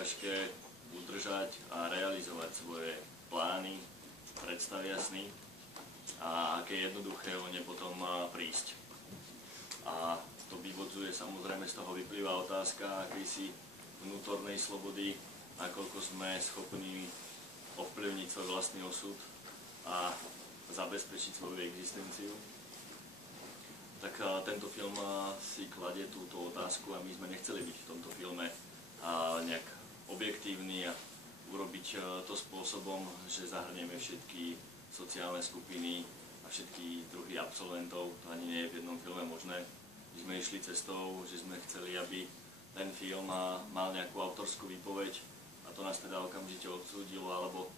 ťažké udržať a realizovať svoje plány, predstavy a sny a aké jednoduché o ne potom prísť. A to vyvodzuje, samozrejme z toho vyplýva otázka akejsi vnútornej slobody, nakoľko sme schopní ovplyvniť svoj vlastný osud a zabezpečiť svoju existenciu. Tak tento film si kladie túto otázku a my sme nechceli byť v tomto filme nejak objektívni a urobiť to spôsobom, že zahrnieme všetky sociálne skupiny a všetky druhy absolventov. To ani nie je v jednom filme možné. My sme išli cestou, že sme chceli, aby ten film mal nejakú autorskú výpoveď a to nás teda okamžite odsúdilo alebo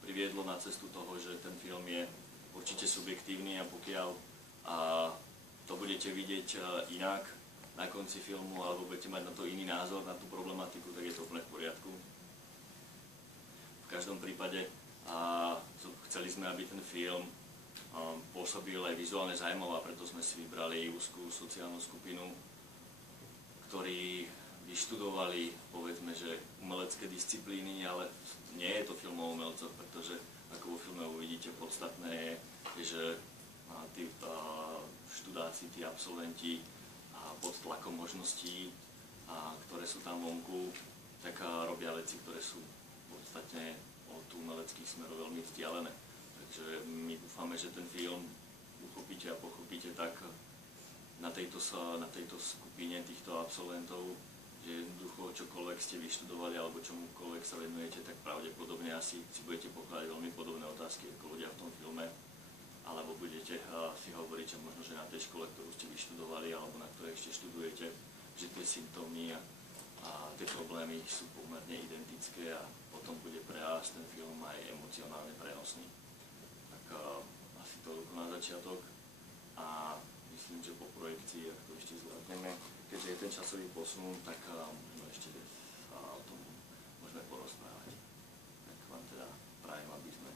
priviedlo na cestu toho, že ten film je určite subjektívny a pokiaľ to budete vidieť inak na konci filmu alebo budete mať na to iný názor, na tú problematiku, tak je to úplne v poriadku. V každom prípade chceli sme, aby ten film pôsobil aj vizuálne zaujímavé, a preto sme si vybrali úzkú sociálnu skupinu, ktorí vyštudovali, povedzme, že umelecké disciplíny, ale nie je to film o umelcoch, pretože ako vo filme uvidíte, podstatné je, že tí študáci, tí absolventi pod tlakom možností, ktoré sú tam vonku, tak robia veci, ktoré sú podstatne od umeleckých smerov veľmi vzdialené. Takže my dúfame, že ten film uchopíte a pochopíte tak na tejto skupine týchto absolventov, že jednoducho čokoľvek ste vyštudovali alebo čomukoľvek sa venujete, tak pravdepodobne asi si budete pokladať veľmi podobné otázky ako ľudia v tom filme, alebo budete si hovoriť, že možno, že na tej škole, ktorú ste vyštudovali alebo na ktorej ešte študujete, že tie symptómy a tie problémy sú pomerne identické a potom bude pre vás ten film aj emocionálne prenosný. Tak asi toľko na začiatok a myslím, že po projekcii, ak to ešte zvládneme, keďže je ten časový posun, tak možno ešte o tom môžeme porozprávať. Tak vám teda prajem, aby sme